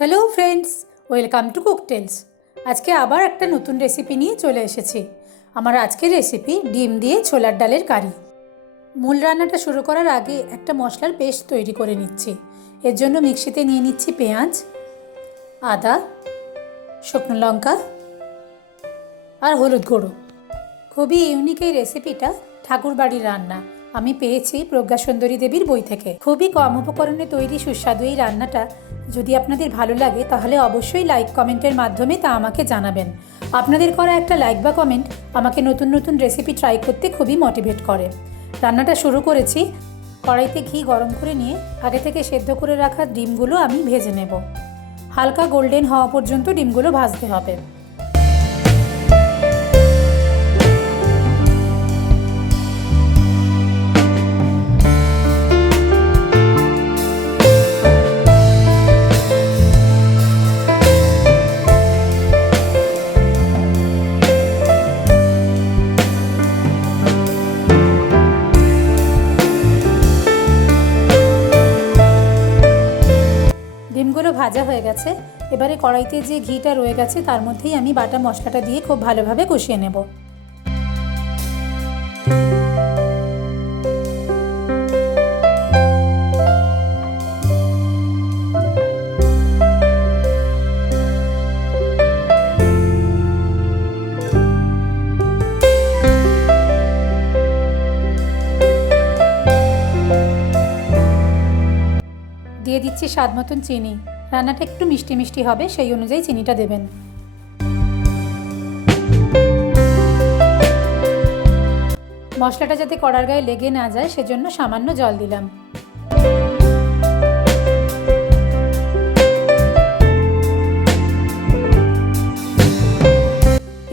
Hello friends, welcome to cocktails. আজকে আবার একটা নতুন রেসিপি নিয়ে চলে এসেছি। আমার আজকের রেসিপি ডিম দিয়ে ছোলার ডালের কারি। মূল রান্নাটা শুরু করার আগে একটা মশলার পেস্ট তৈরি করে নিচ্ছি। এর জন্য মিক্সিতে নিয়ে নিচ্ছি পেঁয়াজ, আদা, শুকনো লঙ্কা আর হলুদ গুঁড়ো। খুবই ইউনিক এই রেসিপিটা, ঠাকুরবাড়ির রান্না। আমি পেয়েছি প্রজ্ঞা সুন্দরী দেবীর বই থেকে। খুবই কম উপকরণে তৈরি সুস্বাদু এই রান্নাটা যদি আপনাদের ভালো লাগে তাহলে অবশ্যই লাইক কমেন্টের মাধ্যমে তা আমাকে জানাবেন। আপনাদের করা একটা লাইক বা কমেন্ট আমাকে নতুন নতুন রেসিপি ট্রাই করতে খুবই মোটিভেট করে। রান্নাটা শুরু করেছি। কড়াইতে ঘি গরম করে নিয়ে আগে থেকে সেদ্ধ করে রাখা ডিমগুলো আমি ভেজে নেব। হালকা গোল্ডেন হওয়া পর্যন্ত ডিমগুলো ভাজতে হবে। ডিমগুলো ভাজা হয়ে গেছে। এবারে কড়াইতে যে ঘিটা রয়ে গেছে তার মধ্যেই আমি বাটা মশলাটা দিয়ে খুব ভালোভাবে কষিয়ে নেব। দিয়ে দিচ্ছি স্বাদ মতন চিনি। রান্নাটা একটু মিষ্টি মিষ্টি হবে, সেই অনুযায়ী চিনিটা দেবেন। মশলাটা যাতে কড়ার গায়ে লেগে না যায় সেজন্য সামান্য জল দিলাম।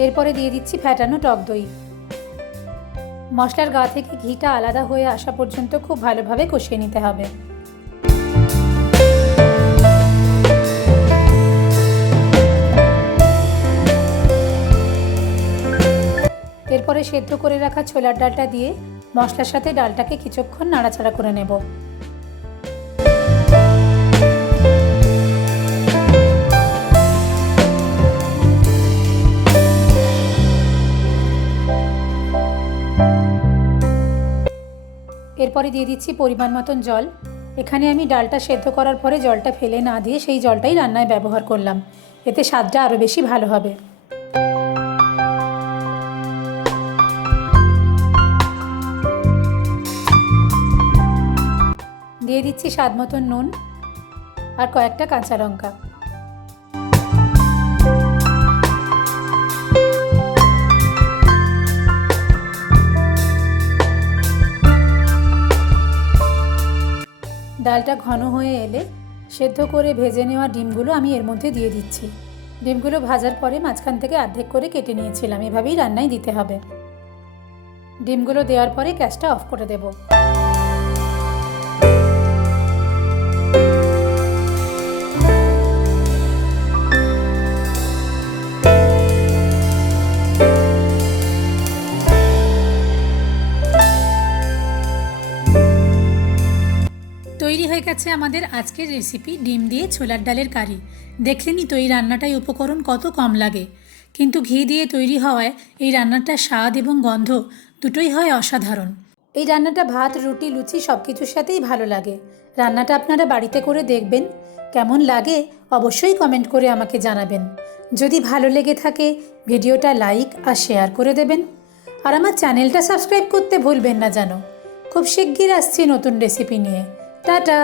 এরপরে দিয়ে দিচ্ছি ফ্যাটানো টক দই। মশলার গা থেকে ঘিটা আলাদা হয়ে আসা পর্যন্ত খুব ভালোভাবে কষিয়ে নিতে হবে। এরপরে সেদ্ধ করে রাখা ছোলার ডালটা দিয়ে মশলার সাথে ডালটাকে কিছুক্ষণ নাড়াচাড়া করে নেব। এরপরে দিয়ে দিচ্ছি পরিমাণ মতন জল। এখানে আমি ডালটা সেদ্ধ করার পরে জলটা ফেলে না দিয়ে সেই জলটাই রান্নায় ব্যবহার করলাম। এতে স্বাদটা আরও বেশি ভালো হবে। দিয়ে দিচ্ছি স্বাদ মতন নুন আর কয়েকটা কাঁচা লঙ্কা। ডালটা ঘন হয়ে এলে সেদ্ধ করে ভেজে নেওয়া ডিমগুলো আমি এর মধ্যে দিয়ে দিচ্ছি। ডিমগুলো ভাজার পরে মাঝখান থেকে অর্ধেক করে কেটে নিয়েছিলাম। এভাবেই রান্নায় দিতে হবে। ডিমগুলো দেওয়ার পরে গ্যাসটা অফ করে দেব। তৈরি হয়ে গেছে আমাদের আজকের রেসিপি ডিম দিয়ে ছোলার ডালের কারি। দেখলেনই তো এই রান্নাটায় উপকরণ কত কম লাগে, কিন্তু ঘি দিয়ে তৈরি হওয়ায় এই রান্নাটার স্বাদ এবং গন্ধ দুটোই হয় অসাধারণ। এই রান্নাটা ভাত, রুটি, লুচি সব কিছুর সাথেই ভালো লাগে। রান্নাটা আপনারা বাড়িতে করে দেখবেন। কেমন লাগে অবশ্যই কমেন্ট করে আমাকে জানাবেন। যদি ভালো লেগে থাকে ভিডিওটা লাইক আর শেয়ার করে দেবেন। আর আমার চ্যানেলটা সাবস্ক্রাইব করতে ভুলবেন না যেন। খুব শিগগির আসছি নতুন রেসিপি নিয়ে। টাটা।